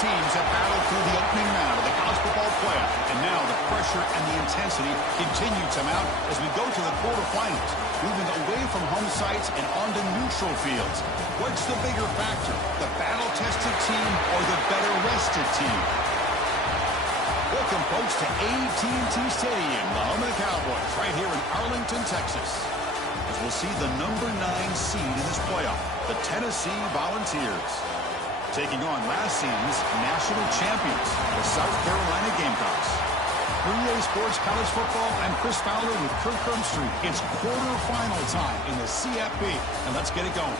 teams have battled through the opening round of the college football playoff, and now the pressure and the intensity continue to mount as we go to the quarterfinals, moving away from home sites and onto neutral fields. What's the bigger factor, the battle-tested team or the better-rested team? Welcome, folks, to AT&T Stadium, the home of the Cowboys, right here in Arlington, Texas, as we'll see the number 9 seed in this playoff, the Tennessee Volunteers, taking on last season's national champions, the South Carolina Gamecocks. For EA Sports College Football, I'm Chris Fowler with Kirk Herbstreit. It's quarterfinal time in the CFP, and let's get it going.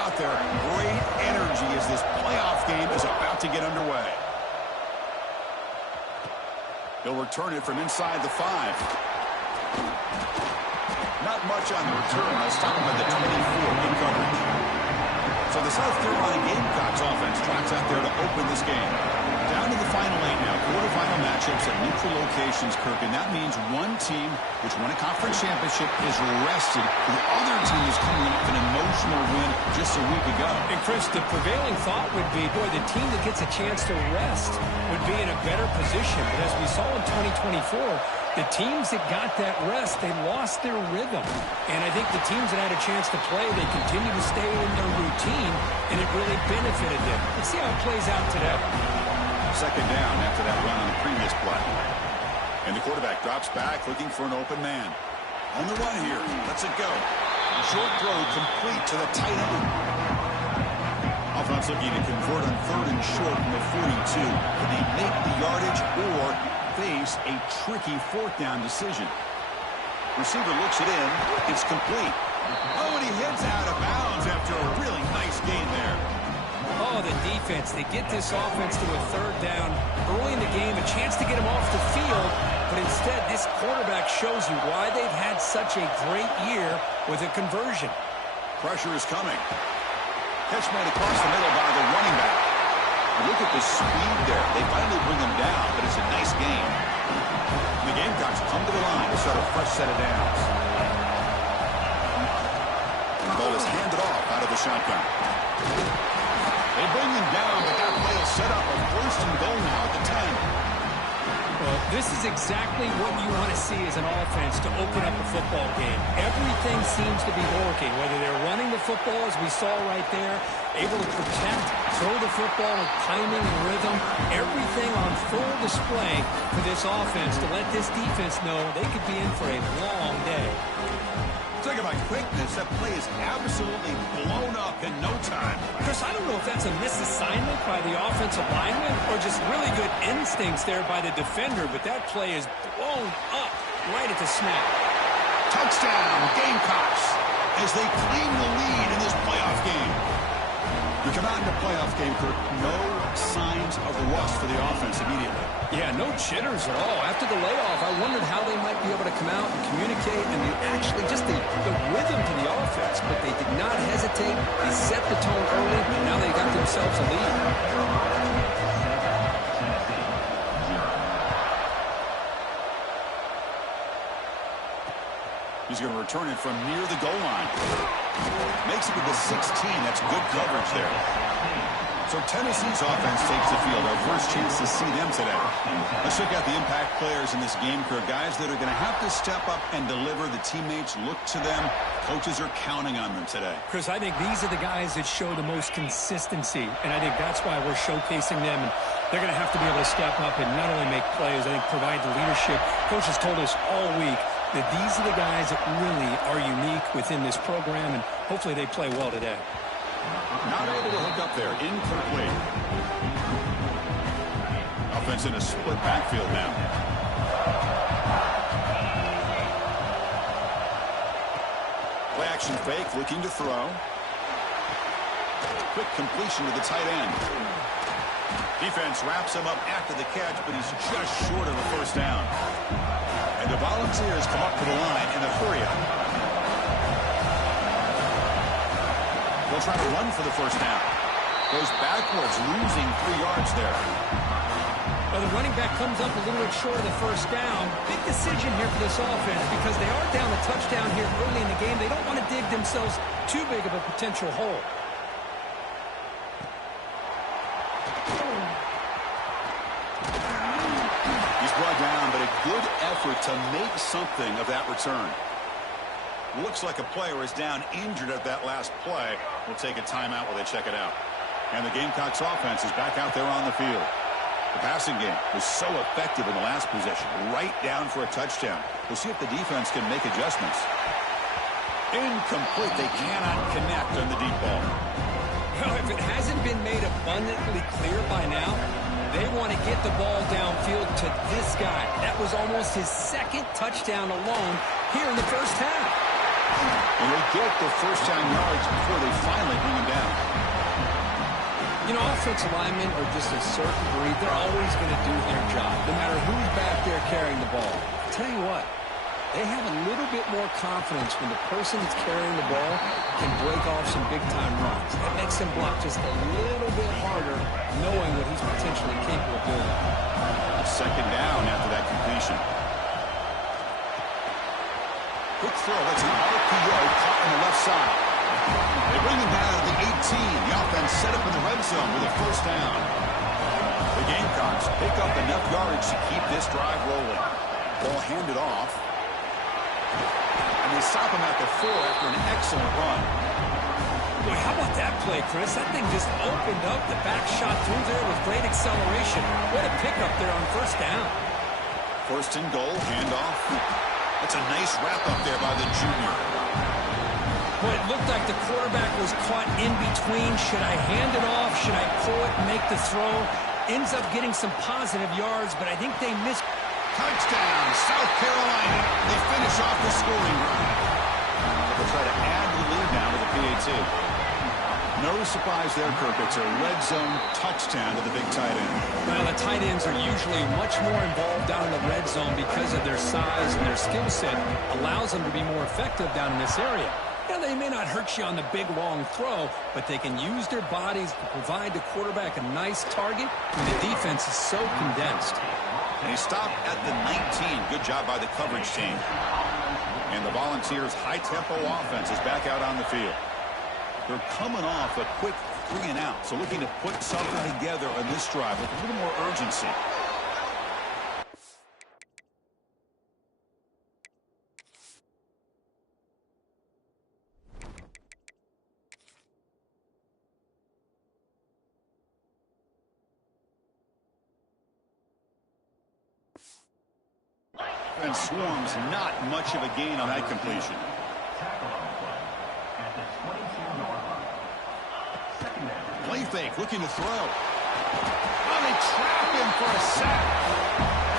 Out there, great energy as this playoff game is about to get underway. He'll return it from inside the 5. Not much on the return. That's stopped by the 24 in coverage. So the South Carolina Gamecocks offense tracks out there to open this game. Down to the final 8 now. Quarterfinal matchups at neutral locations, Kirk. And that means one team, which won a conference championship, is rested. The other team is coming off an emotional win just a week ago. And, Chris, the prevailing thought would be, boy, the team that gets a chance to rest would be in a better position. But as we saw in 2024, the teams that got that rest, they lost their rhythm. And I think the teams that had a chance to play, they continue to stay in their routine, and it really benefited them. Let's see how it plays out today. Second down after that run on the previous play. And the quarterback drops back looking for an open man. On the run here. Let's it go. Short throw complete to the tight end. Offense looking to convert on 3rd and short from the 42. Can they make the yardage or face a tricky 4th down decision? Receiver looks it in. It's complete. Oh, and he heads out of bounds after a really nice gain there. Oh, the defense. They get this offense to a 3rd down early in the game, a chance to get him off the field, but instead this quarterback shows you why they've had such a great year with a conversion. Pressure is coming. Catch made across the middle by the running back. Look at the speed there. They finally bring him down, but it's a nice gain. The Gamecocks come to the line to start a fresh set of downs. The ball is handed off out of the shotgun. They bring him down, but that play will set up a 1st and goal now at the 10. Well, this is exactly what you want to see as an offense to open up a football game. Everything seems to be working, whether they're running the football, as we saw right there, able to protect, throw the football with timing and rhythm, everything on full display for this offense to let this defense know they could be in for a long day. Talk about quickness. That play is absolutely blown up in no time. Chris, I don't know if that's a misassignment by the offensive lineman or just really good instincts there by the defender, but that play is blown up right at the snap. Touchdown, Gamecocks, as they claim the lead in this playoff game. You come out in the playoff game, Kirk, no signs of rust for the offense immediately. Yeah, no jitters at all. After the layoff, I wondered how they might be able to come out and communicate and actually just the rhythm to the offense. But they did not hesitate. They set the tone early, and now they got themselves a lead. He's going to return it from near the goal line. Makes it to the 16. That's good coverage there. So Tennessee's offense takes the field. Our first chance to see them today. Let's check out the impact players in this game, Kirk. Guys that are going to have to step up and deliver. The teammates look to them. Coaches are counting on them today. Chris, I think these are the guys that show the most consistency, and I think that's why we're showcasing them. And they're going to have to be able to step up and not only make plays, I think provide the leadership. Coaches told us all week that these are the guys that really are unique within this program, and hopefully they play well today. Not able to hook up there. Incomplete. offense in a split backfield now. Play action fake, looking to throw. Quick completion to the tight end. Defense wraps him up after the catch, but he's just short of a first down. And the Volunteers come up to the line in a hurry-up. They'll try to run for the first down. Goes backwards, losing 3 yards there. Well, the running back comes up a little bit short of the first down. Big decision here for this offense because they are down a touchdown here early in the game. They don't want to dig themselves too big of a potential hole. He's brought down, but a good effort to make something of that return. Looks like a player is down injured at that last play. We'll take a timeout while they check it out. And the Gamecocks offense is back out there on the field. The passing game was so effective in the last possession, right down for a touchdown. We'll see if the defense can make adjustments. Incomplete. They cannot connect on the deep ball. Well, if it hasn't been made abundantly clear by now, they want to get the ball downfield to this guy. That was almost his second touchdown alone here in the first half. And they get the first down yards before they finally bring him down. You know, offensive linemen are just a certain breed. They're always going to do their job, no matter who's back there carrying the ball. I'll tell you what, they have a little bit more confidence when the person that's carrying the ball can break off some big-time runs. That makes him block just a little bit harder, knowing what he's potentially capable of doing. Second down after that completion. Quick throw. That's an RPO caught on the left side. They bring him down to the 18. The offense set up in the red zone with a first down. The Gamecocks pick up enough yardage to keep this drive rolling. Ball handed off. And they stop him at the 4 after an excellent run. Boy, how about that play, Chris? That thing just opened up. The back shot through there with great acceleration. What a pickup there on first down. First and goal, handoff. That's a nice wrap-up there by the junior. Well, it looked like the quarterback was caught in between. Should I hand it off? Should I pull it and make the throw? Ends up getting some positive yards, but I think they missed. Touchdown, South Carolina. They finish off the scoring run. They'll try to add the lead now to the PAT. No surprise there, Kirk. It's a red zone touchdown to the big tight end. Well, the tight ends are usually much more involved down in the red zone because of their size and their skill set allows them to be more effective down in this area. Yeah, they may not hurt you on the big, long throw, but they can use their bodies to provide the quarterback a nice target when the defense is so condensed. And he stopped at the 19. Good job by the coverage team. And the Volunteers' high-tempo offense is back out on the field. They're coming off a quick 3-and-out, so looking to put something together on this drive with a little more urgency. And Swarms not much of a gain on that completion. Play fake, looking to throw. Oh, they trap him for a sack.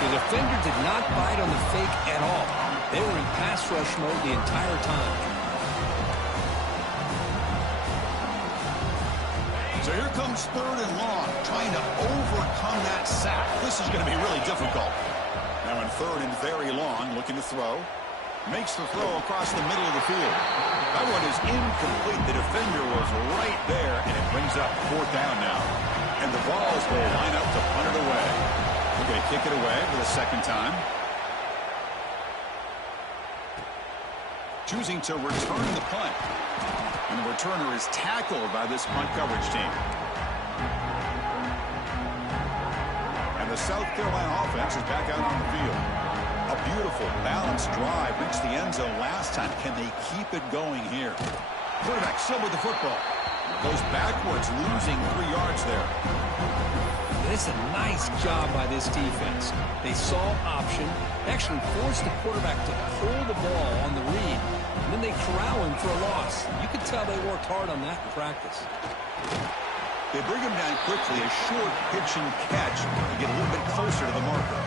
The defender did not bite on the fake at all. They were in pass rush mode the entire time. So here comes 3rd and long, trying to overcome that sack. This is going to be really difficult. Now in 3rd and very long, looking to throw. Makes the throw across the middle of the field. That one is incomplete. The defender was right there, and it brings up 4th down now. And the Vols will line up to punt it away. They're going to kick it away for the second time. Choosing to return the punt. And the returner is tackled by this punt coverage team. And the South Carolina offense is back out on the field. A beautiful, balanced drive. Reached the end zone last time. Can they keep it going here? Quarterback still with the football. Goes backwards, losing 3 yards there. It's a nice job by this defense. They saw option, actually forced the quarterback to pull the ball on the read, and then they corral him for a loss. You could tell they worked hard on that in practice. They bring him down quickly, a short pitch and catch to get a little bit closer to the marker.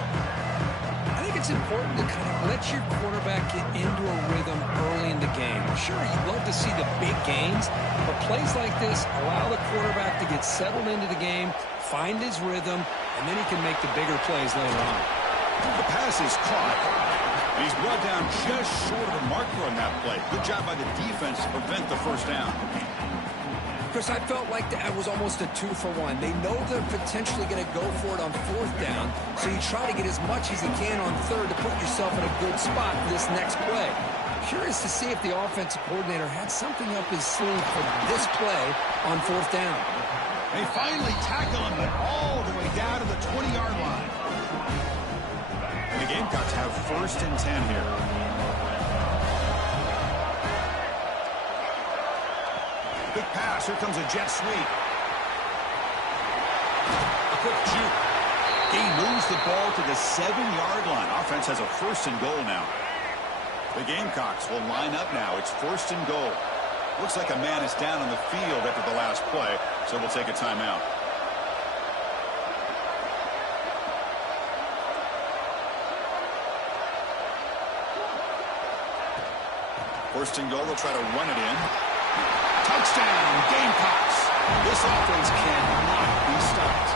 I think it's important to kind of let your quarterback get into a rhythm early in the game. Sure, you'd love to see the big gains, but plays like this allow the quarterback to get settled into the game, find his rhythm, and then he can make the bigger plays later on. The pass is caught. And he's brought down just short of the marker on that play. Good job by the defense to prevent the first down. Chris, I felt like that was almost a 2-for-1. They know they're potentially going to go for it on fourth down, so you try to get as much as you can on third to put yourself in a good spot for this next play. Curious to see if the offensive coordinator had something up his sleeve for this play on fourth down. They finally tackle him all the way down to the 20-yard line. The Gamecocks have 1st and 10 here. Big pass. Here comes a jet sweep. A quick juke. He moves the ball to the 7-yard line. Offense has a 1st and goal now. The Gamecocks will line up now. It's 1st and goal. Looks like a man is down on the field after the last play, so we'll take a timeout. First and goal, they'll try to run it in. Touchdown, Gamecocks. This offense cannot be stopped.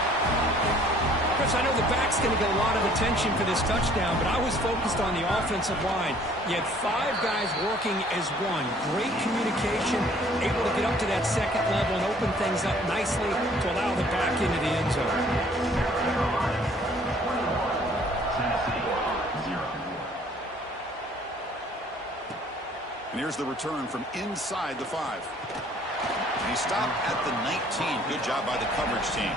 Chris, I know the back's going to get a lot of attention for this touchdown, but I was focused on the offensive line. You had 5 guys working as one. Great communication, able to get up to that second level and open things up nicely to allow the back into the end zone. And here's the return from inside the 5. And he stopped at the 19. Good job by the coverage team.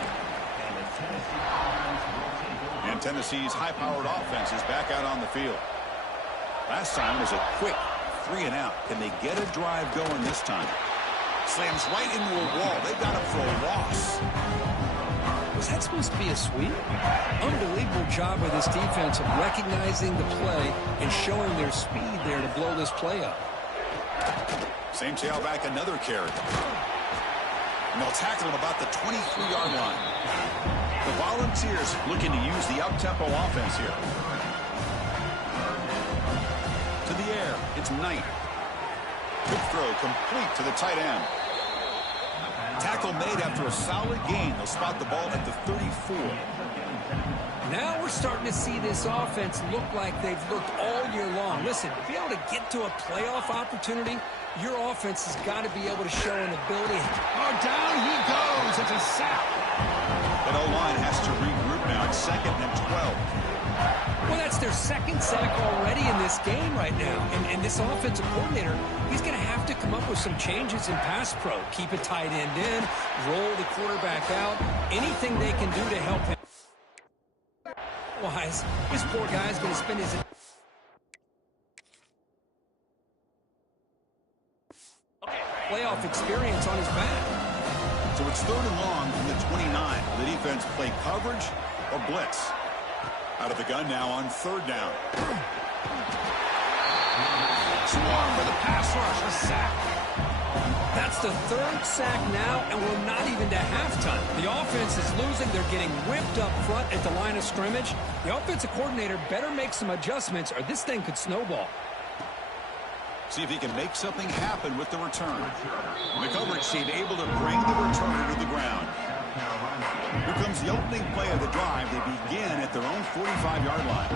And Tennessee's high-powered offense is back out on the field. Last time was a quick 3-and-out. Can they get a drive going this time? Slams right into a wall. They got him for a loss. Was that supposed to be a sweep? Unbelievable job by this defense of recognizing the play and showing their speed there to blow this play up. Same tailback, another carry. And they'll tackle him about the 23-yard line. The Volunteers looking to use the up-tempo offense here. To the air, it's Knight. Good throw, complete to the tight end. Tackle made after a solid gain. They'll spot the ball at the 34. Now we're starting to see this offense look like they've looked all year long. Listen, to be able to get to a playoff opportunity, your offense has got to be able to show an ability. Oh, down he goes. It's a sack. That O-line has to regroup now. It's 2nd and 12. Well, that's their 2nd sack already in this game right now. And this offensive coordinator, he's going to have to come up with some changes in pass pro. Keep a tight end in, roll the quarterback out, anything they can do to help him. Otherwise, this poor guy's going to spend his playoff experience on his back. So it's 3rd and long from the 29. Will the defense play coverage or blitz? Out of the gun now on 3rd down. Swarm for the pass rush. A sack. That's the 3rd sack now, and we're not even to halftime. The offense is losing. They're getting whipped up front at the line of scrimmage. The offensive coordinator better make some adjustments, or this thing could snowball. See if he can make something happen with the return. The coverage team able to bring the returner to the ground. Here comes the opening play of the drive. They begin at their own 45-yard line.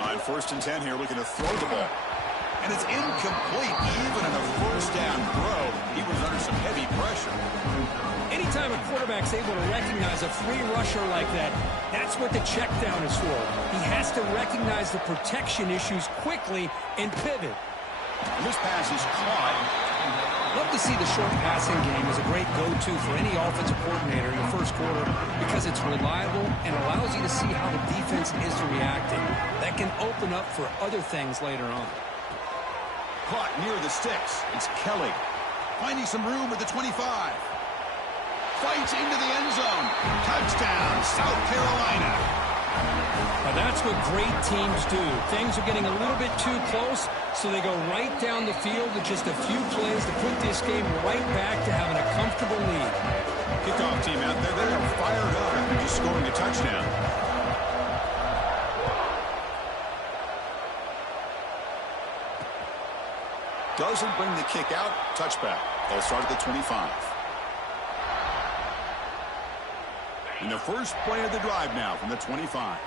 On 1st and 10 here, looking to throw the ball. And it's incomplete. Even in a 1st down throw, he was under some heavy pressure. Anytime a quarterback's able to recognize a free rusher like that, that's what the check down is for. He has to recognize the protection issues quickly and pivot. And this pass is caught. Love to see the short passing game as a great go-to for any offensive coordinator in the 1st quarter because it's reliable and allows you to see how the defense is reacting. That can open up for other things later on. Caught near the sticks. It's Kelly. Finding some room at the 25. Fights into the end zone. Touchdown, South Carolina. Now that's what great teams do. Things are getting a little bit too close, so they go right down the field with just a few plays to put this game right back to having a comfortable lead. Kickoff team out there, they are fired up after just scoring a touchdown. Doesn't bring the kick out. Touchback. They'll start at the 25. And the first play of the drive now from the 25.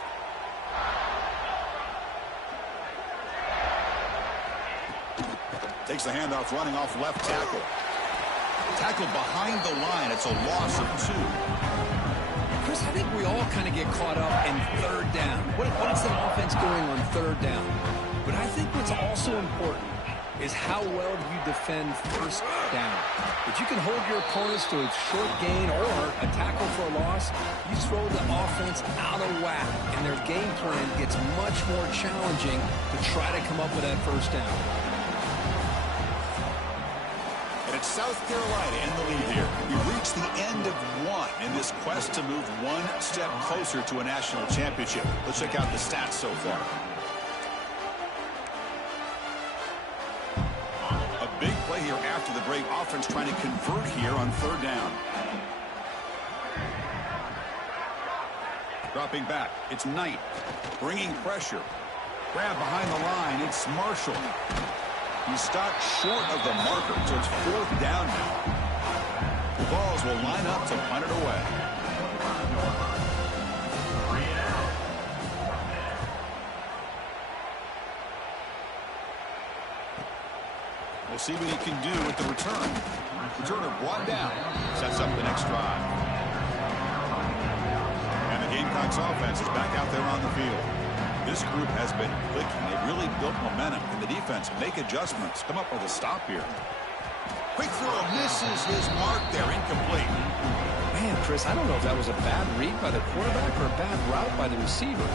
Takes the handoff, running off left tackle. Tackle behind the line. It's a loss of 2. Chris, I think we all kind of get caught up in third down. What is the offense doing on third down? But I think what's also important is how well do you defend first down. If you can hold your opponents to a short gain or a tackle for a loss, you throw the offense out of whack, and their game plan gets much more challenging to try to come up with that first down. And it's South Carolina in the lead here. We reached the end of 1 in this quest to move 1 step closer to a national championship. Let's check out the stats so far. Big play here after the break. Offense trying to convert here on third down. Dropping back. It's Knight. Bringing pressure. Grab behind the line. It's Marshall. He's stopped short of the marker, so it's 4th down now. The Vols will line up to punt it away. We'll see what he can do with the return. Returner brought down. Sets up the next drive. And the Gamecocks offense is back out there on the field. This group has been clicking. They've really built momentum. And the defense make adjustments. Come up with a stop here. Quick throw. Misses his mark there. Incomplete. Man, Chris, I don't know if that was a bad read by the quarterback or a bad route by the receiver.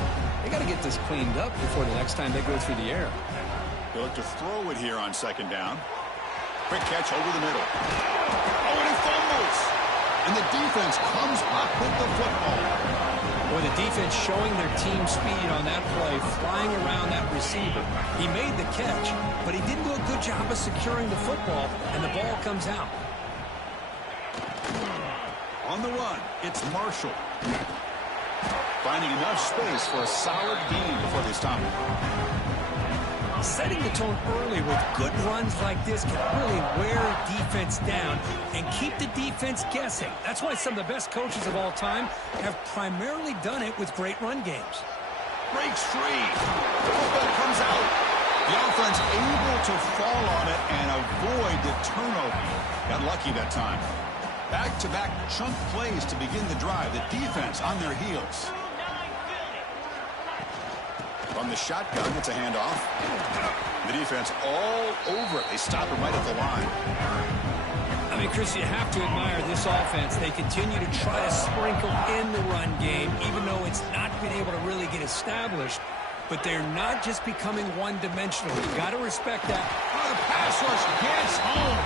They got to get this cleaned up before the next time they go through the air. They'll look to throw it here on second down. Quick catch over the middle. Oh, and he fumbles. And the defense comes up with the football. Boy, the defense showing their team speed on that play, flying around that receiver. He made the catch, but he didn't do a good job of securing the football, and the ball comes out. On the run, it's Marshall. Finding enough space for a solid gain before they stop it. Setting the tone early with good runs like this can really wear defense down and keep the defense guessing. That's why some of the best coaches of all time have primarily done it with great run games. Breaks free. The football comes out. The offense able to fall on it and avoid the turnover. Got lucky that time. Back-to-back chunk plays to begin the drive. The defense on their heels. From the shotgun, it's a handoff. The defense all over it. They stop it right at the line. I mean, Chris, you have to admire this offense. They continue to try to sprinkle in the run game, even though it's not been able to really get established. But they're not just becoming one-dimensional. You've got to respect that. Oh, the pass rush gets home.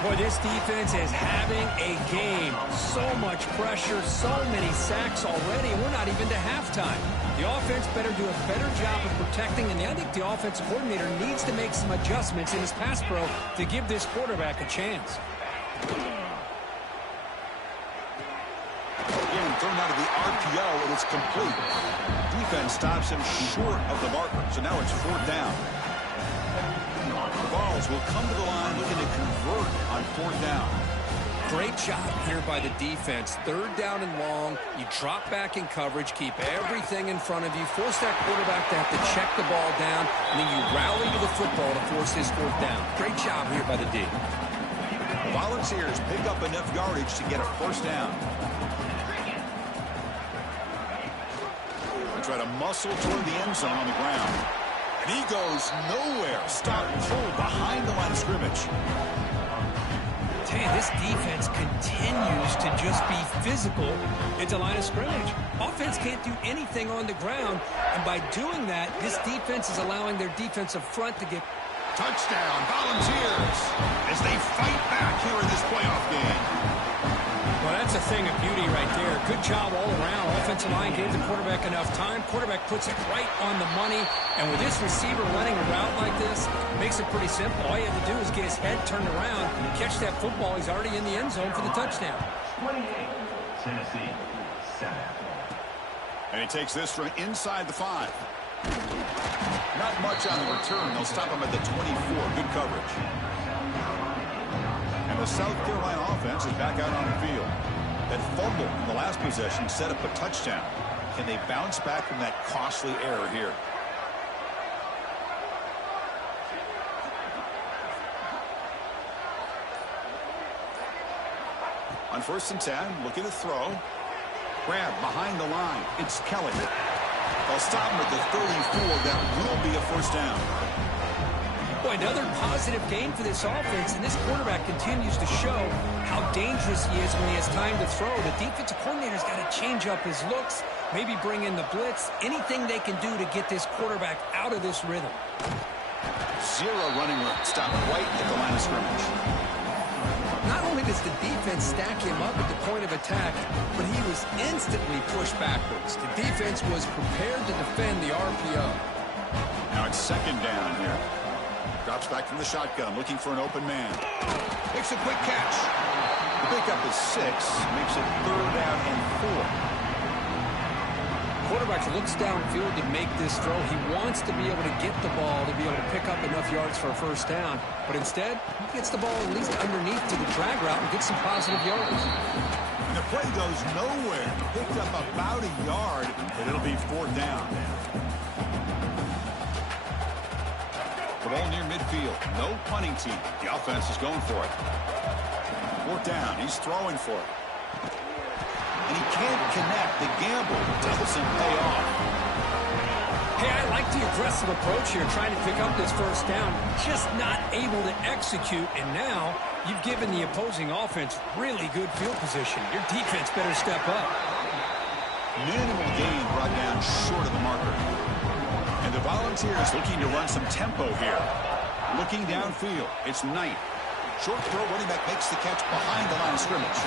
Boy, this defense is having a game. So much pressure, so many sacks already, and we're not even to halftime. The offense better do a better job of protecting, and I think the offensive coordinator needs to make some adjustments in his pass pro to give this quarterback a chance. Again, thrown out of the RPO, and it's complete. Defense stops him short of the marker, so now it's 4th down. The Vols will come to the line looking to convert on 4th down. Great job here by the defense. 3rd down and long. You drop back in coverage, keep everything in front of you, force that quarterback to have to check the ball down, and then you rally to the football to force his 4th down. Great job here by the D. The Volunteers pick up enough yardage to get a 1st down. They try to muscle toward the end zone on the ground. And he goes nowhere. Stop pulled behind the line of scrimmage. Tell you, this defense continues to just be physical at the line of scrimmage. Offense can't do anything on the ground, and by doing that, this defense is allowing their defensive front to get... Touchdown, Volunteers, as they fight back here in this playoff game. Well, that's a thing of beauty right there. Good job all around. Offensive line gave the quarterback enough time. Quarterback puts it right on the money. And with this receiver running a route like this, makes it pretty simple. All you have to do is get his head turned around, catch that football. He's already in the end zone for the touchdown. 28, Tennessee, 7. And he takes this from inside the 5. Not much on the return. They'll stop him at the 24. Good coverage. And the South Carolina offense is back out on the field. That fumble in the last possession set up a touchdown. Can they bounce back from that costly error here? On 1st and 10, looking to throw. Grab behind the line. It's Kelly. They'll stop him at the 34. That will be a 1st down. Boy, another positive game for this offense, and this quarterback continues to show how dangerous he is when he has time to throw. The defensive coordinator's got to change up his looks, maybe bring in the blitz, anything they can do to get this quarterback out of this rhythm. 0 running room. Stop right at the line of scrimmage. Not only does the defense stack him up at the point of attack, but he was instantly pushed backwards. The defense was prepared to defend the RPO. Now it's 2nd down here. Drops back from the shotgun, looking for an open man. Makes a quick catch. The pickup is 6. Makes it 3rd down and 4. Quarterback looks downfield to make this throw. He wants to be able to get the ball to be able to pick up enough yards for a 1st down. But instead, he gets the ball at least underneath to the drag route and gets some positive yards. And the play goes nowhere. Picked up about a yard, but it'll be 4th down. The ball near midfield. No punting team. The offense is going for it. 4th down. He's throwing for it. And he can't connect. The gamble doesn't pay off. Hey, I like the aggressive approach here, trying to pick up this 1st down. Just not able to execute, and now you've given the opposing offense really good field position. Your defense better step up. Minimal gain brought down short of the marker. And the Volunteers looking to run some tempo here. Looking downfield. It's Knight. Short throw, running back makes the catch behind the line of scrimmage.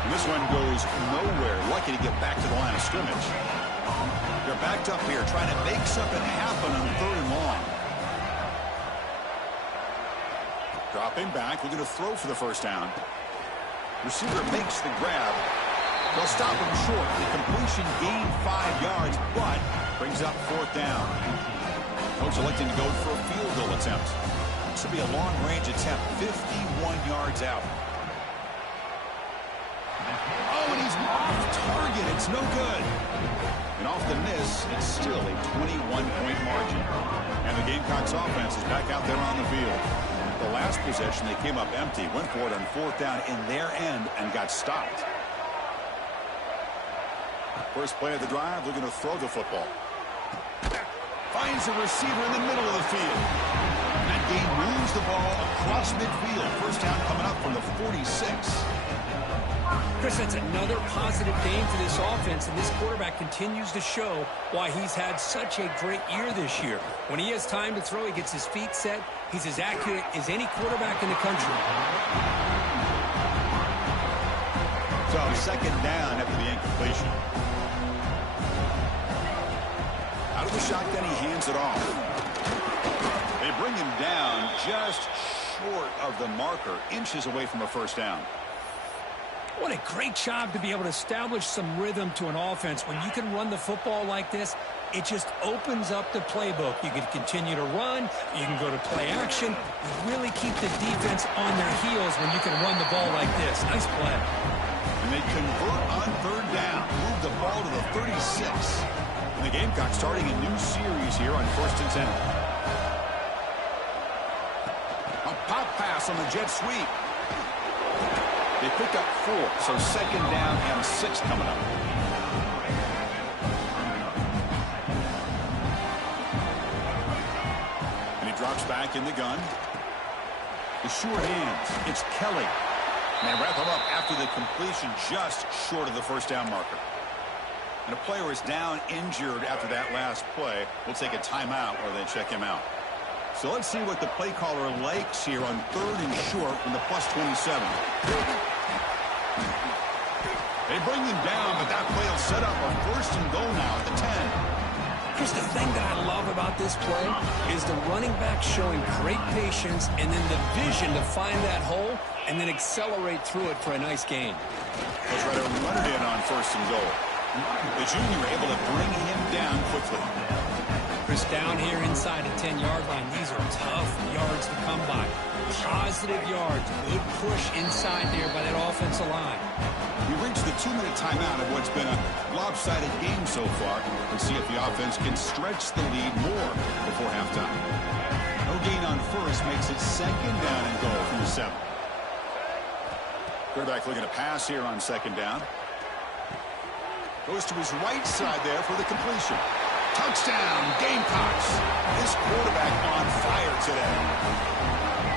And this one goes nowhere. Lucky to get back to the line of scrimmage. They're backed up here, trying to make something happen on 3rd and long. Dropping back, looking to throw for the 1st down. Receiver makes the grab. They'll stop him short. The completion gained 5 yards, but brings up 4th down. Coach electing to go for a field goal attempt. This will be a long-range attempt, 51 yards out. Oh, and he's off target. It's no good. And off the miss, it's still a 21-point margin. And the Gamecocks offense is back out there on the field. The last possession, they came up empty, went for it on 4th down in their end and got stopped. First play of the drive, looking to throw the football. Finds a receiver in the middle of the field. That game moves the ball across midfield. 1st down coming up from the 46. Chris, that's another positive game for this offense, and this quarterback continues to show why he's had such a great year this year. When he has time to throw, he gets his feet set. He's as accurate as any quarterback in the country. So 2nd down after the incompletion. Out of the shotgun, he hands it off. They bring him down just short of the marker, inches away from a 1st down. What a great job to be able to establish some rhythm to an offense. When you can run the football like this, it just opens up the playbook. You can continue to run. You can go to play action. You really keep the defense on their heels when you can run the ball like this. Nice play. And they convert on 3rd down. Move the ball to the 36. And the Gamecocks starting a new series here on 1st and 10. A pop pass on the jet sweep. They pick up 4, so 2nd down and 6 coming up. And he drops back in the gun. The short hands. It's Kelly. And they wrap him up after the completion just short of the 1st down marker. And a player is down injured after that last play. We'll take a timeout or they check him out. So let's see what the play caller likes here on 3rd and short from the +27. They bring him down, but that play will set up a 1st and goal now at the 10. Chris, the thing that I love about this play is the running back showing great patience and then the vision to find that hole and then accelerate through it for a nice gain. They'll try to run it in on 1st and goal. The junior able to bring him down quickly. Chris, down here inside the 10-yard line, these are tough yards to come by. Positive yards, good push inside there by that offensive line. We reached the 2-minute timeout of what's been a lopsided game so far. Let's see if the offense can stretch the lead more before halftime. No gain on 1st makes it 2nd down and goal from the 7. Quarterback looking to pass here on 2nd down. Goes to his right side there for the completion. Touchdown, Gamecocks. This quarterback on fire today.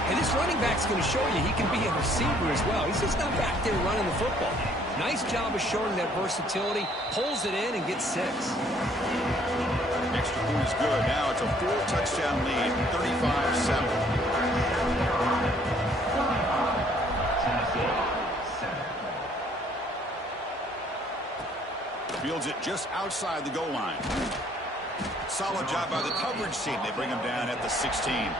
And this running back's going to show you he can be a receiver as well. He's just not back there running the football. Nice job of showing that versatility. Pulls it in and gets 6. Extra point is good. Now it's a 4-touchdown lead, 35-7. Fields it just outside the goal line. Solid job by the coverage team. They bring him down at the 16.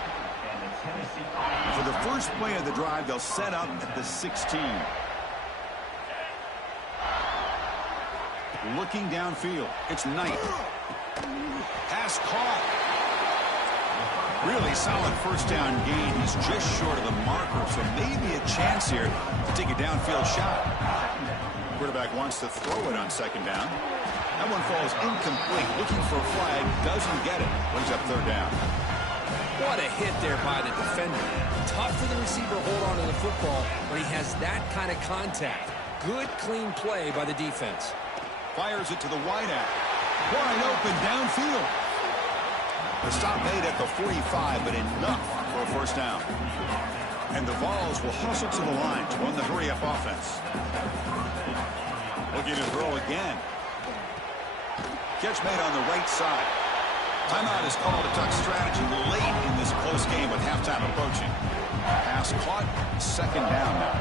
For the first play of the drive, they'll set up at the 16. Looking downfield. It's Knight. Pass caught. Really solid 1st down gain. He's just short of the marker, so maybe a chance here to take a downfield shot. Quarterback wants to throw it on 2nd down. That one falls incomplete. Looking for a flag. Doesn't get it. Brings up 3rd down. What a hit there by the defender. Tough for the receiver to hold on to the football when he has that kind of contact. Good, clean play by the defense. Fires it to the wideout. Wide open downfield. The stop made at the 45, but enough for a 1st down. And the Vols will hustle to the line to run the hurry-up offense. Looking to throw again. Catch made on the right side. Timeout is called to tuck strategy late in this close game with halftime approaching. Pass caught. 2nd down now.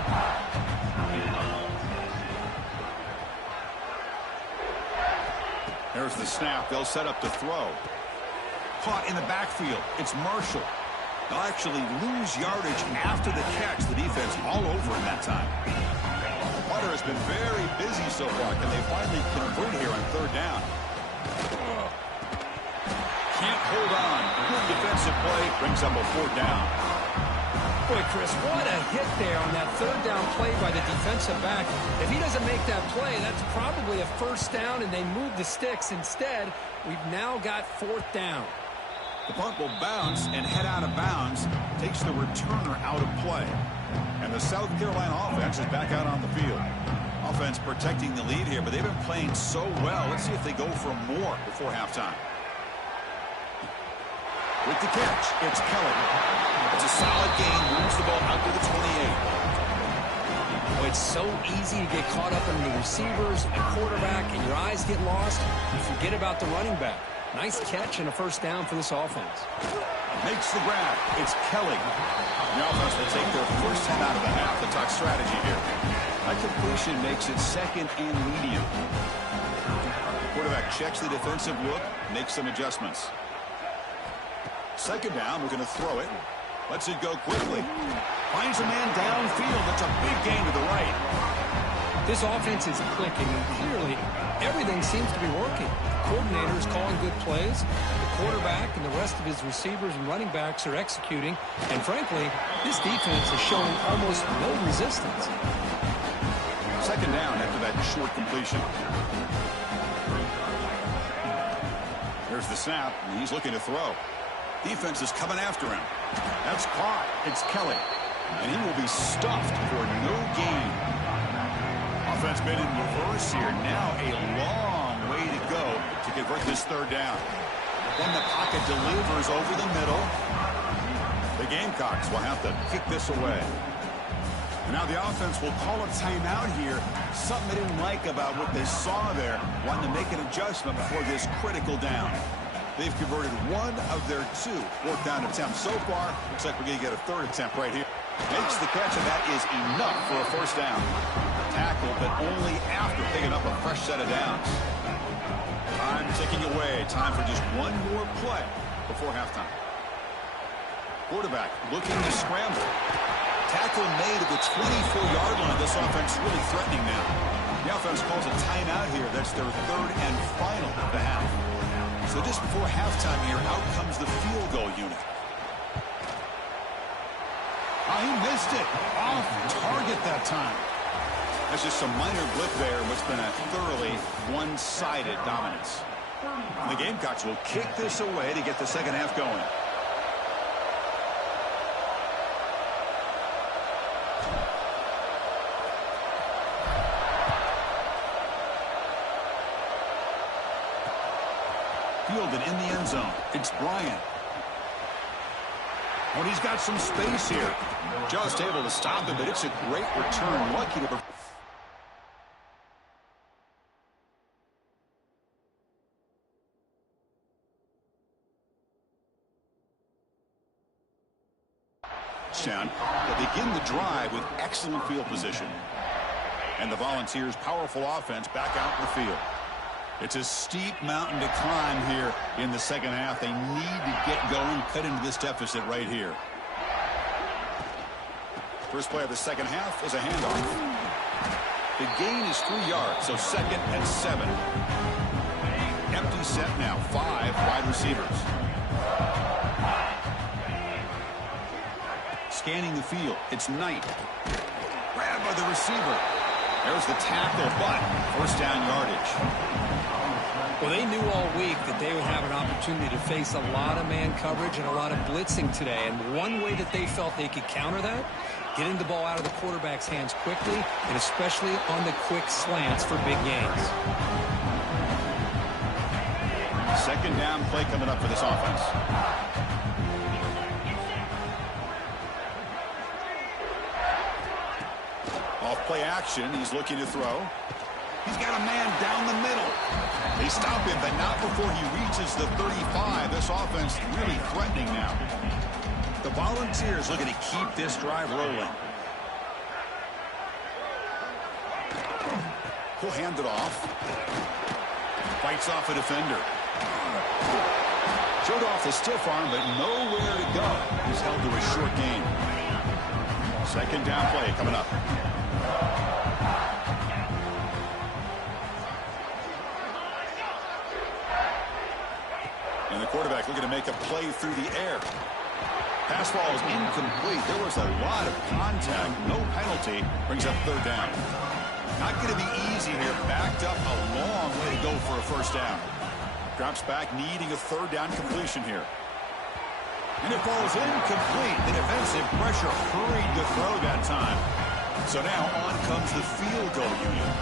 There's the snap. They'll set up to throw. Caught in the backfield. It's Marshall. They'll actually lose yardage after the catch. The defense all over him that time. Potter has been very busy so far. Can they finally convert here on 3rd down? Can't hold on. Good defensive play. Brings up a 4th down. Boy, Chris, what a hit there on that 3rd down play by the defensive back. If he doesn't make that play, that's probably a 1st down, and they move the sticks. Instead, we've now got 4th down. The punt will bounce and head out of bounds. Takes the returner out of play. And the South Carolina offense is back out on the field. Offense protecting the lead here, but they've been playing so well. Let's see if they go for more before halftime. With the catch, it's Kelly. It's a solid gain, moves the ball out to the 28. Oh, it's so easy to get caught up in the receivers and quarterback, and your eyes get lost. You forget about the running back. Nice catch and a 1st down for this offense. Makes the grab. It's Kelly. The offense will take their 1st time out of the half. The tuck strategy here. That completion makes it 2nd and medium. Quarterback checks the defensive look, makes some adjustments. 2nd down, we're going to throw it. Lets it go quickly. Finds a man downfield. That's a big gain to the right. This offense is clicking, and clearly everything seems to be working. The coordinator is calling good plays. The quarterback and the rest of his receivers and running backs are executing. And frankly, this defense is showing almost no resistance. 2nd down after that short completion. There's the snap, and he's looking to throw. Defense is coming after him. That's caught. It's Kelly. And he will be stuffed for no gain. Offense been in reverse here. Now a long way to go to convert this 3rd down. Then the pocket delivers over the middle. The Gamecocks will have to kick this away. And now the offense will call a timeout here. Something they didn't like about what they saw there. Wanting to make an adjustment before this critical down. They've converted one of their 2 fourth down attempts so far. Looks like we're going to get a 3rd attempt right here. Makes the catch, and that is enough for a first down. Tackle, but only after picking up a fresh set of downs. Time ticking away. Time for just one more play before halftime. Quarterback looking to scramble. Tackle made at the 24-yard line. This offense really threatening now. The offense calls a timeout here. That's their 3rd and final of the half. So just before halftime here, out comes the field goal unit. Oh, he missed it. Off target that time. That's just some minor blip there in what's been a thoroughly one-sided dominance. And the Gamecocks will kick this away to get the second half going. Fielded in the end zone. It's Bryant. Oh, he's got some space here. Just able to stop him, but it's a great return. Lucky to... They begin the drive with excellent field position. And the Volunteers' powerful offense back out in the field. It's a steep mountain to climb here in the second half. They need to get going, cut into this deficit right here. First play of the second half is a handoff. The gain is 3 yards, so 2nd and 7. Empty set now, 5 wide receivers. Scanning the field, it's Knight. Grabbed by the receiver. There's the tackle, but first down yardage. Well, they knew all week that they would have an opportunity to face a lot of man coverage and a lot of blitzing today. And one way that they felt they could counter that, getting the ball out of the quarterback's hands quickly, and especially on the quick slants for big gains. Second down play coming up for this offense. Off play action, he's looking to throw. He's got a man down the middle. They stop him, but not before he reaches the 35. This offense really threatening now. The Volunteers looking to keep this drive rolling. He'll hand it off. Fights off a defender. Showed off the stiff arm, but nowhere to go. He's held to a short gain. Second down play coming up. And the quarterback looking to make a play through the air. Pass ball is incomplete. There was a lot of contact. No penalty. Brings up third down. Not going to be easy here. Backed up a long way to go for a first down. Drops back, needing a third down completion here. And it falls incomplete. The defensive pressure hurried to throw that time. So now on comes the field goal unit.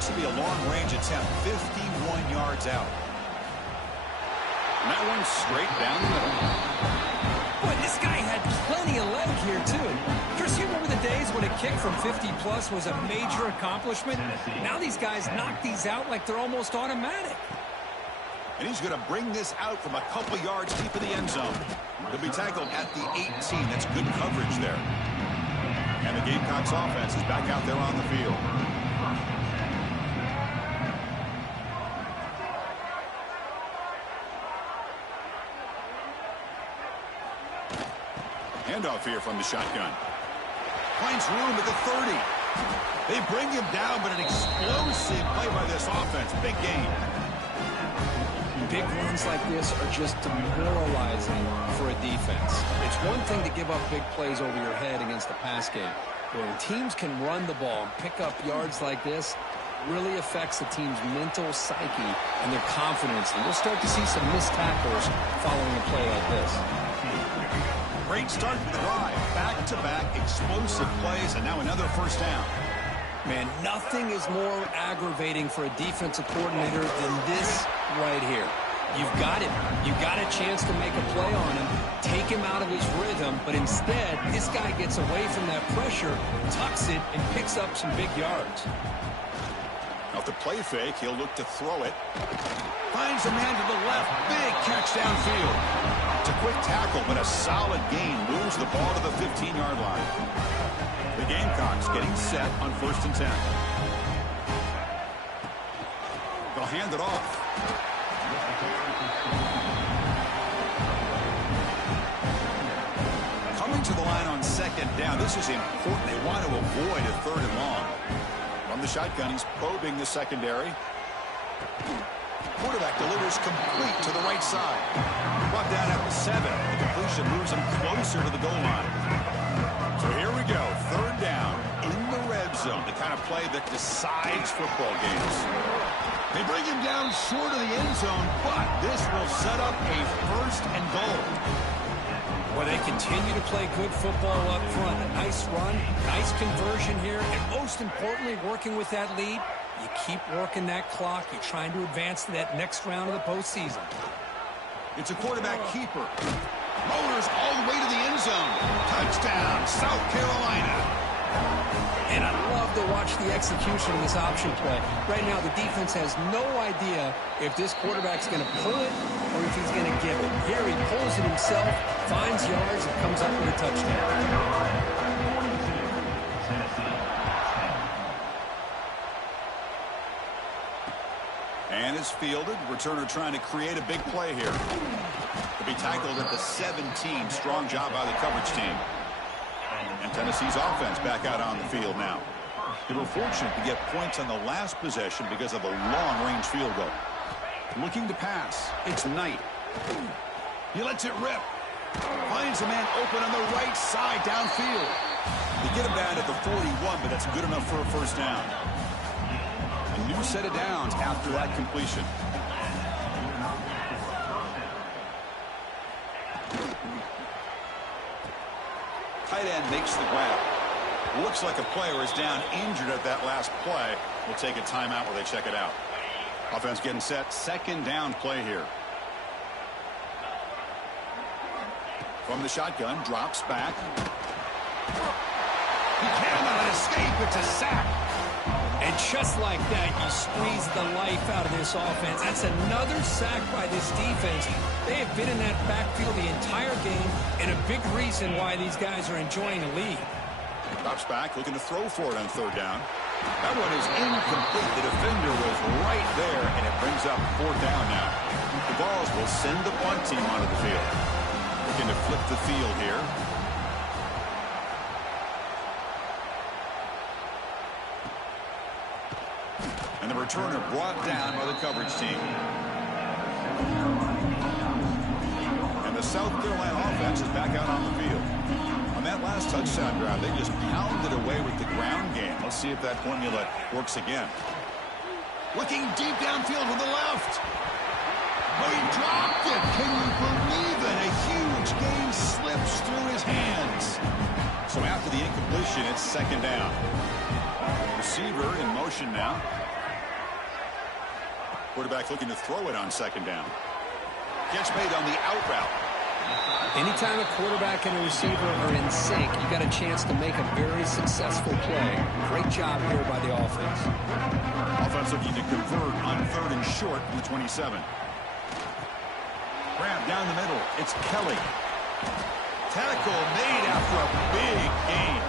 This will be a long-range attempt, 51 yards out. And that one's straight down the middle. Boy, this guy had plenty of leg here, too. Chris, you remember the days when a kick from 50-plus was a major accomplishment? Now these guys knock these out like they're almost automatic. And he's going to bring this out from a couple yards deep in the end zone. He'll be tackled at the 18. That's good coverage there. And the Gamecocks offense is back out there on the field. Handoff here from the shotgun. Finds room at the 30. They bring him down, but an explosive play by this offense. Big gain. Big runs like this are just demoralizing for a defense. It's one thing to give up big plays over your head against the pass game. But when teams can run the ball and pick up yards like this, it really affects the team's mental psyche and their confidence. And we'll start to see some missed tackles following a play like this. Great start to the drive. Back-to-back explosive plays, and now another first down. Man, nothing is more aggravating for a defensive coordinator than this right here. You've got him. You've got a chance to make a play on him, take him out of his rhythm, but instead, this guy gets away from that pressure, tucks it, and picks up some big yards. Off the play fake, he'll look to throw it. Finds a man to the left. Big catch downfield. It's a quick tackle, but a solid gain moves the ball to the 15-yard line. The Gamecocks getting set on 1st and 10. They'll hand it off. Coming to the line on 2nd down. This is important. They want to avoid a 3rd and long. From the shotgun, he's probing the secondary. Quarterback delivers complete to the right side. Brought down at the 7. The completion moves him closer to the goal line. So here we go. 3rd down in the red zone. The kind of play that decides football games. They bring him down short of the end zone, but this will set up a 1st and goal. Well, they continue to play good football up front. A nice run, nice conversion here, and most importantly, working with that lead, you keep working that clock. You're trying to advance to that next round of the postseason. It's a quarterback keeper. Motors all the way to the end zone. Touchdown, South Carolina. And I love to watch the execution of this option play. Right now, the defense has no idea if this quarterback's going to pull it or if he's going to give it. Here he pulls it himself, finds yards, and comes up with a touchdown. And it's fielded. Returner trying to create a big play here. To be tackled at the 17. Strong job by the coverage team. And Tennessee's offense back out on the field now. They were fortunate to get points on the last possession because of a long-range field goal. Looking to pass. It's Knight. He lets it rip. Finds a man open on the right side downfield. They get him down at the 41, but that's good enough for a 1st down. A new set of downs after that completion. Tight end makes the grab. Looks like a player is down injured at that last play. We'll take a timeout while they check it out. Offense getting set. 2nd down play here. From the shotgun, drops back. He cannot escape. It's a sack. And just like that, you squeeze the life out of this offense. That's another sack by this defense. They have been in that backfield the entire game, and a big reason why these guys are enjoying a lead. Drops back, looking to throw for it on 3rd down. That one is incomplete. The defender was right there, and it brings up 4th down now. The Vols will send the punt team onto the field. Looking to flip the field here. And the returner brought down by the coverage team. And the South Carolina offense is back out on the field. On that last touchdown drive, they just pounded away with the ground game. Let's see if that formula works again. Looking deep downfield to the left. Oh, he dropped it. Can you believe it? A huge gain slips through his hands. So after the incompletion, it's 2nd down. Receiver in motion now. Quarterback looking to throw it on 2nd down. Catch made on the out route. Anytime a quarterback and a receiver are in sync, you got a chance to make a very successful play. Great job here by the offense. Offense looking to convert on 3rd and short from the 27. Grab down the middle. It's Kelly. Tackle made after a big gain.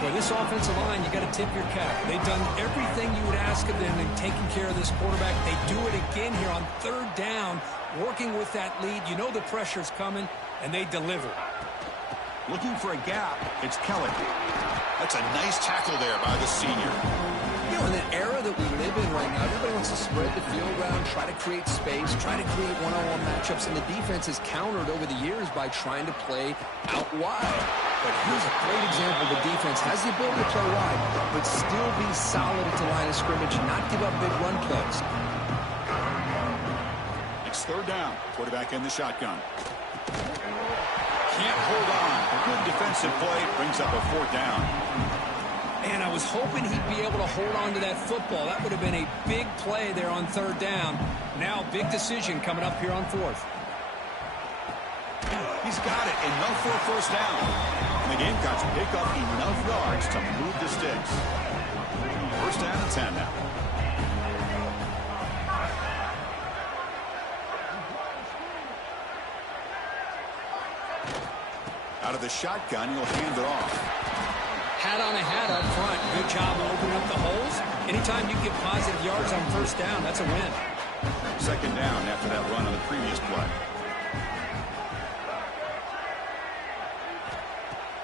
Boy, this offensive line, you got to tip your cap. They've done everything you would ask of them in taking care of this quarterback. They do it again here on 3rd down, working with that lead. You know the pressure's coming, and they deliver. Looking for a gap. It's Kelly. That's a nice tackle there by the senior. You know, in the era that we live in right now, everybody wants to spread the field around, try to create space, try to create one-on-one matchups, and the defense has countered over the years by trying to play out wide. But here's a great example. The defense has the ability to play wide, but still be solid at the line of scrimmage and not give up big run plays. It's 3rd down. Quarterback in the shotgun. Can't hold on. Good defensive play brings up a 4th down. And I was hoping he'd be able to hold on to that football. That would have been a big play there on 3rd down. Now, big decision coming up here on 4th. He's got it. Enough for a 1st down. And the Gamecocks pick up enough yards to move the sticks. First down and 10 now. Out of the shotgun, he'll hand it off. Hat on a hat up front. Good job of opening up the holes. Anytime you get positive yards on first down, that's a win. Second down after that run on the previous play.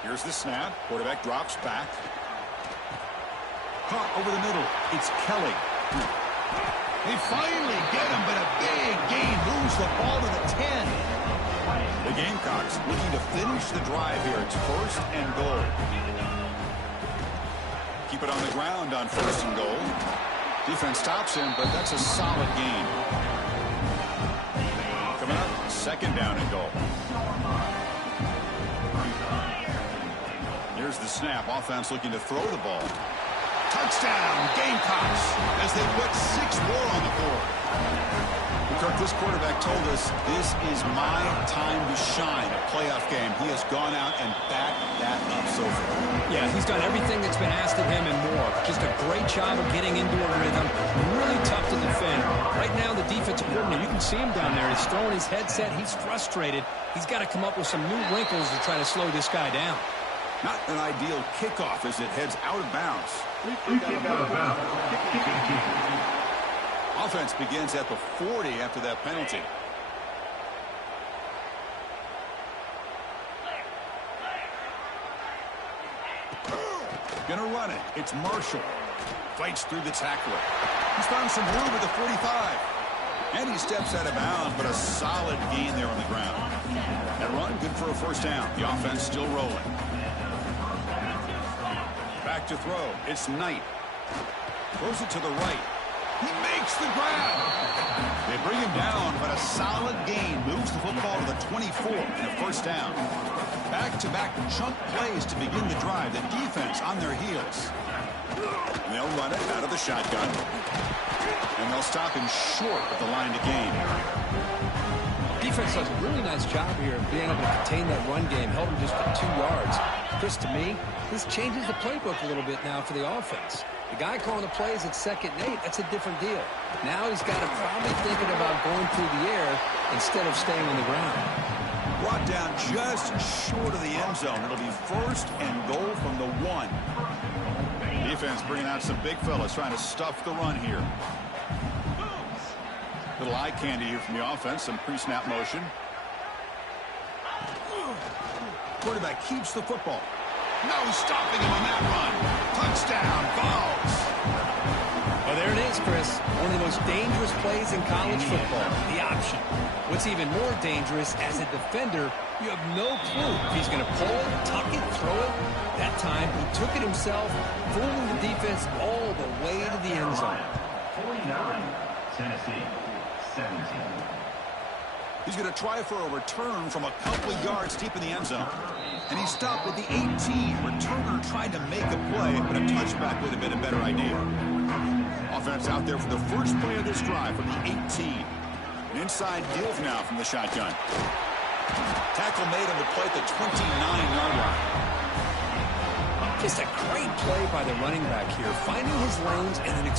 Here's the snap. Quarterback drops back. Caught over the middle. It's Kelly. They finally get him, but a big gain moves the ball to the 10. The Gamecocks looking to finish the drive here. It's first and goal. Keep it on the ground on first and goal. Defense stops him, but that's a solid gain. Coming up, second down and goal. Here's the snap. Offense looking to throw the ball. Touchdown, Gamecocks, as they put 6 more on the board. Kirk, this quarterback told us this is my time to shine. A playoff game. He has gone out and backed that up so far. Yeah, he's done everything that's been asked of him and more. Just a great job of getting into a rhythm. Really tough to defend. Right now, the defensive coordinator, you can see him down there. He's throwing his headset. He's frustrated. He's got to come up with some new wrinkles to try to slow this guy down. Not an ideal kickoff as it heads out of bounds. Offense begins at the 40 after that penalty. Gonna run it. It's Marshall. Fights through the tackler. He's found some room at the 45. And he steps out of bounds, but a solid gain there on the ground. That run, good for a first down. The offense still rolling. Back to throw. It's Knight. Throws it to the right. He makes the grab. They bring him down, but a solid gain moves the football to the 24 and a first down. Back-to-back chunk plays to begin the drive. The defense on their heels. And they'll run it out of the shotgun. And they'll stop him short of the line to gain. Defense does a really nice job here of being able to contain that run game. Held him just for 2 yards. Chris, to me, this changes the playbook a little bit now for the offense. The guy calling the plays at 2nd and 8, that's a different deal. Now he's got to probably thinking about going through the air instead of staying on the ground. Brought down just short of the end zone. It'll be first and goal from the 1. Defense bringing out some big fellas trying to stuff the run here. Little eye candy here from the offense. Some pre-snap motion. Quarterback keeps the football. No stopping him on that run. Touchdown, Vols. Well, there it is, Chris. One of the most dangerous plays in college football, the option. What's even more dangerous, as a defender, you have no clue if he's going to pull it, tuck it, throw it. That time, he took it himself, fooling the defense all the way to the end zone. 49, Tennessee, 17. He's going to try for a return from a couple of yards deep in the end zone. And he stopped with the 18. Returner tried to make a play, but a touchback would have been a better idea. Offense out there for the first play of this drive from the 18. An inside deal now from the shotgun. Tackle made on the play at the 29-yard line. Just a great play by the running back here, finding his lanes and an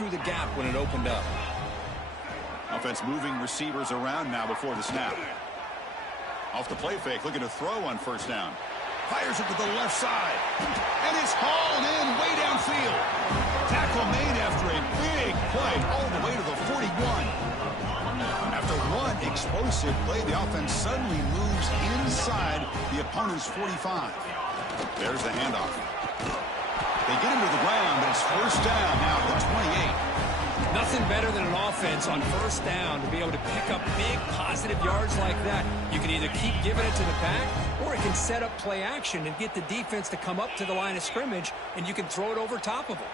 through the gap when it opened up. Offense moving receivers around now before the snap. Off the play fake, looking to throw on first down. Fires it to the left side. And it's hauled in way downfield. Tackle made after a big play all the way to the 41. After one explosive play, the offense suddenly moves inside the opponent's 45. There's the handoff. They get him to the ground, but it's first down now at the 28. Nothing better than an offense on first down to be able to pick up big positive yards like that. You can either keep giving it to the back, or it can set up play action and get the defense to come up to the line of scrimmage, and you can throw it over top of them.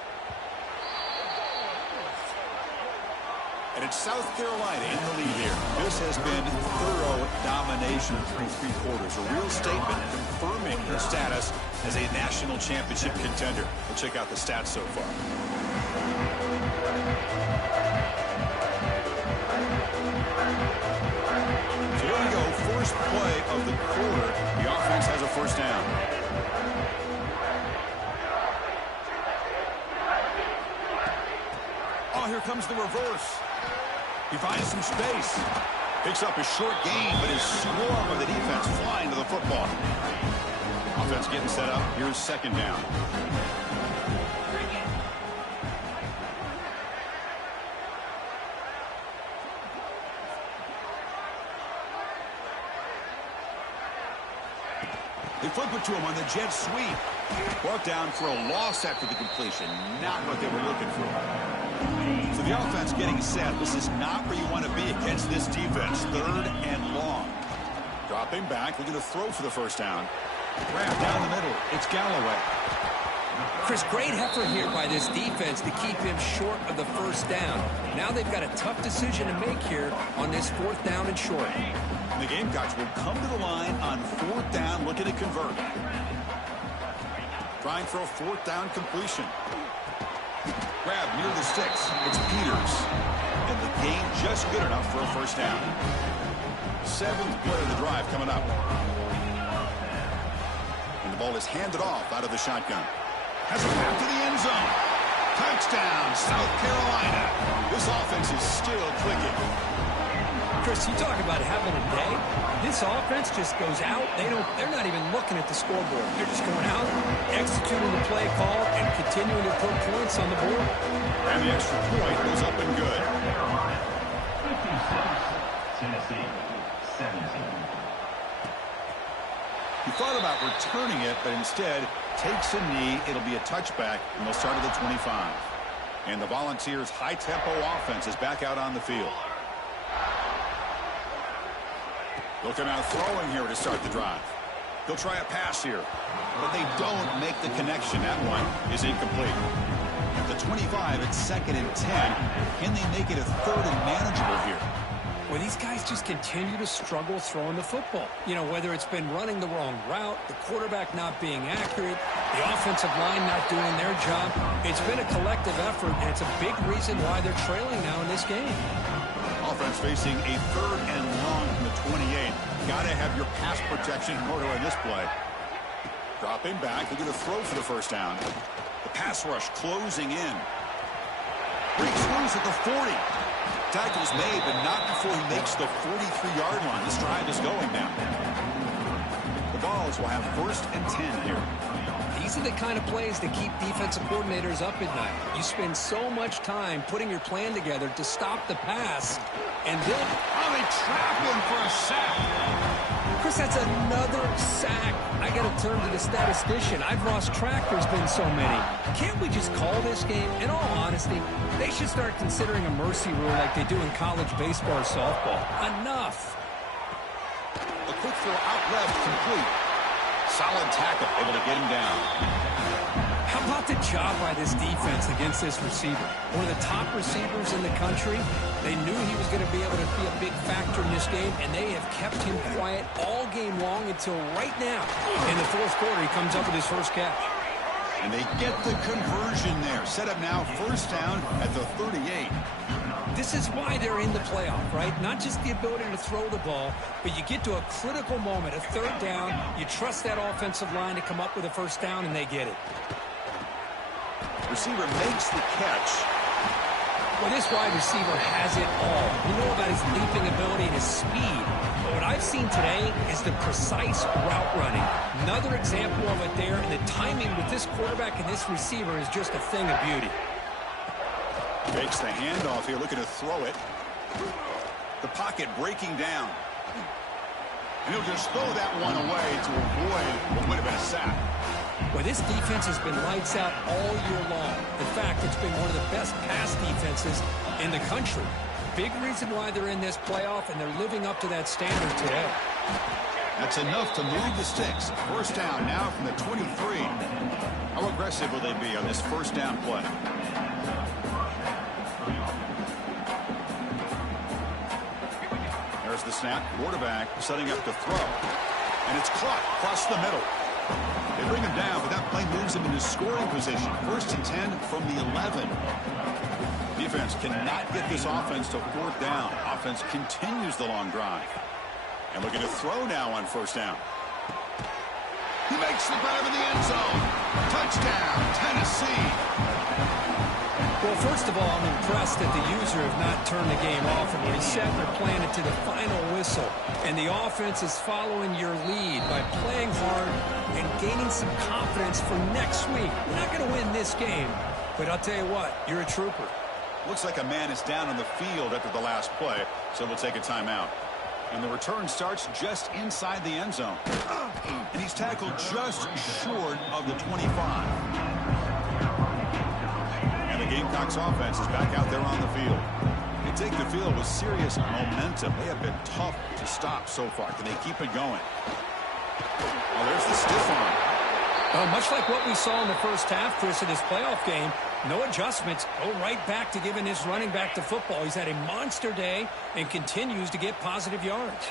And it's South Carolina in the lead here. This has been thorough domination through 3 quarters. A real statement confirming their status as a national championship contender. We'll check out the stats so far. So here we go. First play of the quarter. The offense has a first down. Oh, here comes the reverse. He finds some space. Picks up a short gain, but his swarm of the defense flying to the football. Offense getting set up. Here's second down. They flip it to him on the jet sweep. Brought down for a loss after the completion. Not what they were looking for. So the offense getting set. This is not where you want to be against this defense. 3rd and long. Dropping back. Looking to throw for the first down. Grab down the middle. It's Galloway. Chris, great effort here by this defense to keep him short of the first down. Now they've got a tough decision to make here on this 4th down and short. And the Gamecocks will come to the line on 4th down, looking to convert. Trying for a 4th down completion. Grab near the sticks. It's Peters. And the gain just good enough for a first down. 7th play of the drive coming up. And the ball is handed off out of the shotgun. Has it back to the end zone. Touchdown, South Carolina. This offense is still clicking. Chris, you talk about having a day. This offense just goes out. They're not even looking at the scoreboard. They're just going out, executing the play call, and continuing to put points on the board. And the extra point goes up and good. Carolina, 56. Tennessee, 17. He thought about returning it, but instead takes a knee. It'll be a touchback, and they'll start at the 25. And the Volunteers' high-tempo offense is back out on the field. Looking out throwing here to start the drive. He'll try a pass here, but they don't make the connection. That one is incomplete. At the 25, it's 2nd and 10. Can they make it a 3rd and manageable here? Well, these guys just continue to struggle throwing the football. You know, whether it's been running the wrong route, the quarterback not being accurate, the offensive line not doing their job. It's been a collective effort, and it's a big reason why they're trailing now in this game. Offense facing a 3rd and long from the 28. Got to have your pass protection in order in this play. Dropping back. They're going to throw for the first down. The pass rush closing in. Breaks loose at the 40. Tackle's made, but not before he makes the 43-yard line. This drive is going down. The Vols will have 1st and 10 here. These are the kind of plays that keep defensive coordinators up at night. You spend so much time putting your plan together to stop the pass, and then They trap him for a sack. Chris, that's another sack. I got to turn to the statistician. I've lost track. There's been so many. Can't we just call this game? In all honesty, they should start considering a mercy rule like they do in college baseball or softball. Enough. A quick throw out left, complete. Solid tackle, able to get him down. How about the job by this defense against this receiver? One of the top receivers in the country. They knew he was going to be able to be a big factor in this game, and they have kept him quiet all game long until right now. In the 4th quarter, he comes up with his first catch. And they get the conversion there. Set up now, first down at the 38. This is why they're in the playoff, right? Not just the ability to throw the ball, but you get to a critical moment, a 3rd down. You trust that offensive line to come up with a first down, and they get it. Receiver makes the catch. Well, this wide receiver has it all. We know about his leaping ability and his speed. But what I've seen today is the precise route running. Another example of it there, and the timing with this quarterback and this receiver is just a thing of beauty. Fakes the handoff here, looking to throw it. The pocket breaking down. And he'll just throw that one away to avoid what would have been a sack. Well, this defense has been lights out all year long. In fact, it's been one of the best pass defenses in the country. Big reason why they're in this playoff, and they're living up to that standard today. That's enough to move the sticks. First down now from the 23. How aggressive will they be on this first down play? There's the snap. Quarterback setting up to throw. And it's caught across the middle. They bring him down, but that play moves him into scoring position. 1st and 10 from the 11. Defense cannot get this offense to 4th down. Offense continues the long drive. And looking to throw now on 1st down. He makes the grab in the end zone. Touchdown, Tennessee. Well, first of all, I'm impressed that the user have not turned the game off. And when he said they're playing it to the final whistle. And the offense is following your lead by playing hard and gaining some confidence for next week. We're not going to win this game, but I'll tell you what, you're a trooper. Looks like a man is down on the field after the last play, so we'll take a timeout. And the return starts just inside the end zone. And he's tackled just short of the 25. And the Gamecocks offense is back out there on the field. They take the field with serious momentum. They have been tough to stop so far. Can they keep it going? Oh, there's the stiff arm. Much like what we saw in the first half, Chris, of this playoff game, no adjustments. Go right back to giving his running back the football. He's had a monster day and continues to get positive yards.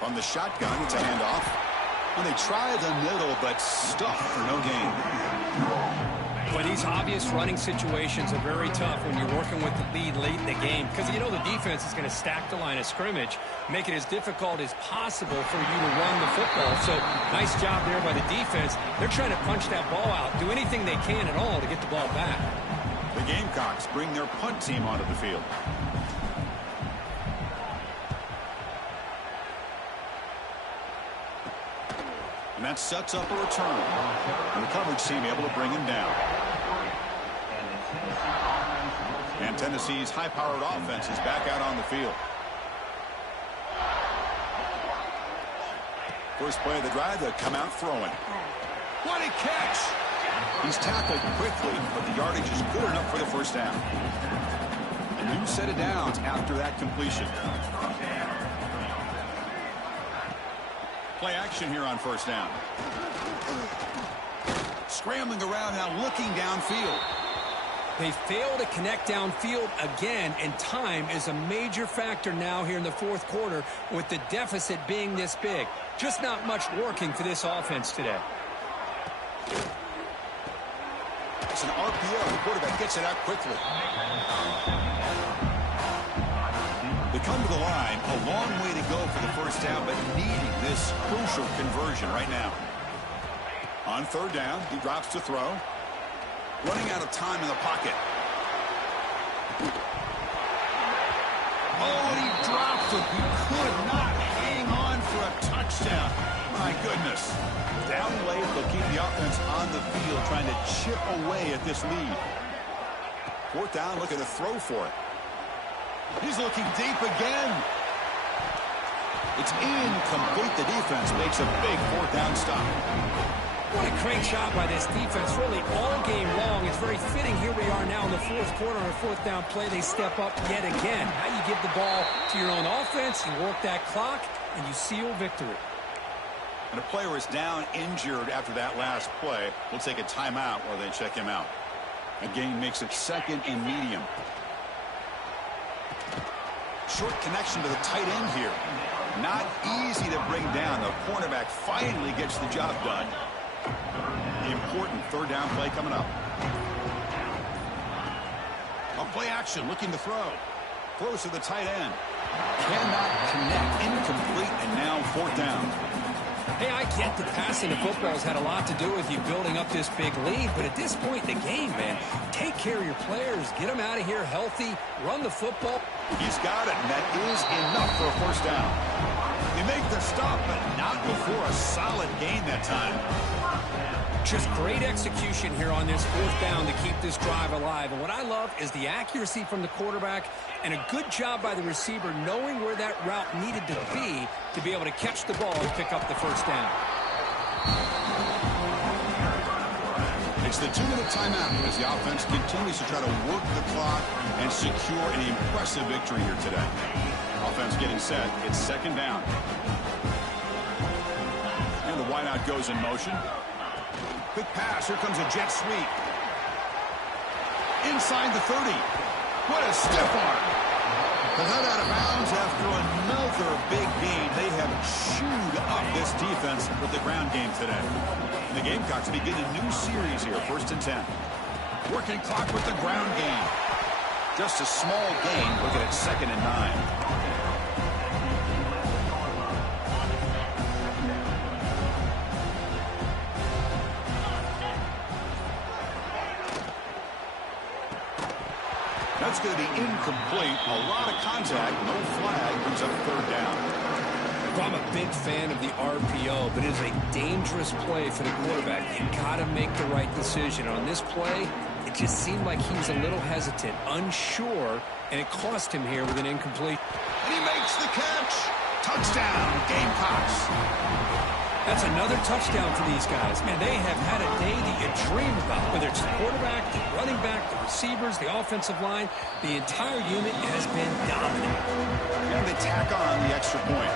From the shotgun, it's a handoff. And they try the middle, but stuffed for no gain. But these obvious running situations are very tough when you're working with the lead late in the game, because you know the defense is going to stack the line of scrimmage, make it as difficult as possible for you to run the football. So nice job there by the defense. They're trying to punch that ball out, do anything they can at all to get the ball back. The Gamecocks bring their punt team onto the field. And that sets up a return. And the coverage team able to bring him down. And Tennessee's high-powered offense is back out on the field. First play of the drive, they come out throwing. What a catch! He's tackled quickly, but the yardage is good enough for the 1st down. A new set of downs after that completion. Play action here on 1st down. Scrambling around now, looking downfield. They fail to connect downfield again, and time is a major factor now here in the 4th quarter with the deficit being this big. Just not much working for this offense today. It's an RPO. The quarterback gets it out quickly. They come to the line, a long way to go for the 1st down, but needing this crucial conversion right now. On 3rd down, he drops to throw. Running out of time in the pocket. Oh, and he dropped him. He could not hang on for a touchdown. My goodness. Down late, they'll keep the offense on the field, trying to chip away at this lead. 4th down, looking to throw for it. He's looking deep again. It's incomplete. The defense makes a big 4th down stop. What a great job by this defense, really all game long. It's very fitting. Here we are now in the 4th quarter on a 4th down play. They step up yet again. How you give the ball to your own offense, you work that clock, and you seal victory. And a player is down injured after that last play. We'll take a timeout while they check him out. Again, makes it 2nd and medium. Short connection to the tight end here. Not easy to bring down. The cornerback finally gets the job done. The important 3rd down play coming up. On play action, looking to throw. Throws to the tight end. Cannot connect. Incomplete, and now 4th down. Hey, I get that passing the football has had a lot to do with you building up this big lead, but at this point in the game, man, take care of your players. Get them out of here healthy. Run the football. He's got it, and that is enough for a 1st down. They make the stop, but not before a solid gain that time. Just great execution here on this 4th down to keep this drive alive. And what I love is the accuracy from the quarterback and a good job by the receiver knowing where that route needed to be able to catch the ball and pick up the 1st down. It's the 2-minute timeout as the offense continues to try to work the clock and secure an impressive victory here today. Offense getting set. It's 2nd down. wideout goes in motion. Quick pass. Here comes a jet sweep. Inside the 30. What a stiff arm. They're not out of bounds after another big gain. They have chewed up this defense with the ground game today. And the Gamecocks begin a new series here, 1st and 10. Working clock with the ground game. Just a small gain. Looking at 2nd and 9. That's going to be incomplete. A lot of contact. No flag. Brings up 3rd down. I'm a big fan of the RPO, but it is a dangerous play for the quarterback. You got to make the right decision. On this play, it just seemed like he was a little hesitant, unsure, and it cost him here with an incomplete. And he makes the catch. Touchdown, Gamecocks. That's another touchdown for these guys. Man, they have had a day that you dream about, whether it's the quarterback, the running back, the receivers, the offensive line. The entire unit has been dominant. And they tack on the extra point.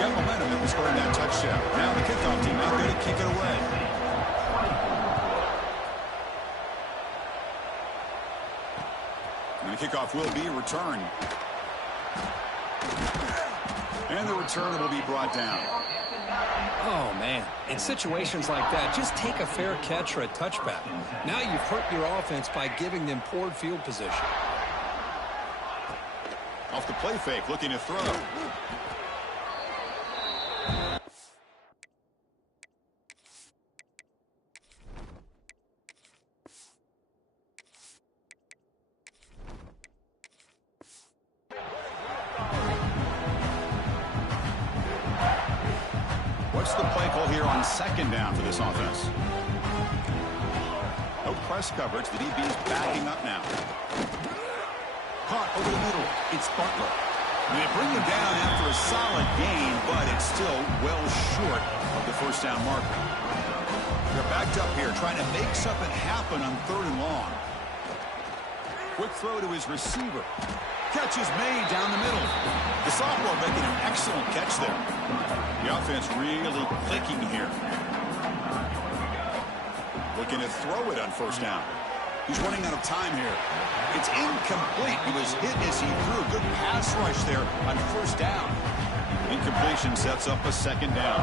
Got momentum after scoring that touchdown. Now the kickoff team out there to kick it away. And the kickoff will be returned. And the return will be brought down. Oh, man. In situations like that, just take a fair catch or a touchback. Now you've hurt your offense by giving them poor field position. Off the play fake, looking to throw. What's the play call here on 2nd down for this offense? No press coverage. The DB is backing up now. Caught over the middle. It's Butler. And they bring him down after a solid gain, but it's still well short of the 1st down marker. They're backed up here, trying to make something happen on 3rd and long. Quick throw to his receiver. Catch is made down the middle. The sophomore making an excellent catch there. The offense really clicking here. Looking to throw it on 1st down. He's running out of time here. It's incomplete. He was hit as he threw. Good pass rush there on 1st down. Incompletion sets up a 2nd down.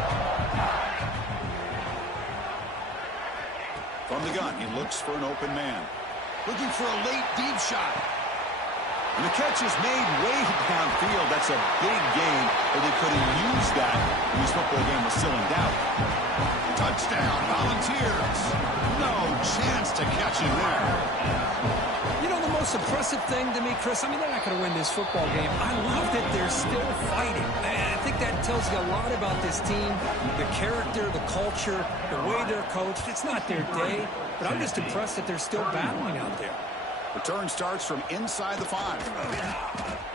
From the gun, he looks for an open man. Looking for a late deep shot. And the catch is made way downfield. That's a big gain, but they couldn't use that when this football game was still in doubt. Touchdown, Volunteers. No chance to catch him there. You know, the most impressive thing to me, Chris, I mean, they're not going to win this football game. I love that they're still fighting. I think that tells you a lot about this team, the character, the culture, the way they're coached. It's not their day, but I'm just impressed that they're still battling out there. Return starts from inside the 5.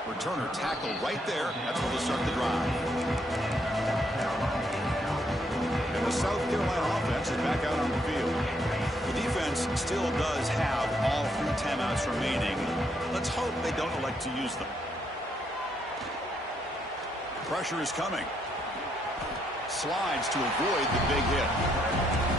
Returner tackled right there. That's where they'll start the drive. And the South Carolina offense is back out on the field. The defense still does have all 3 timeouts remaining. Let's hope they don't elect to use them. Pressure is coming. Slides to avoid the big hit.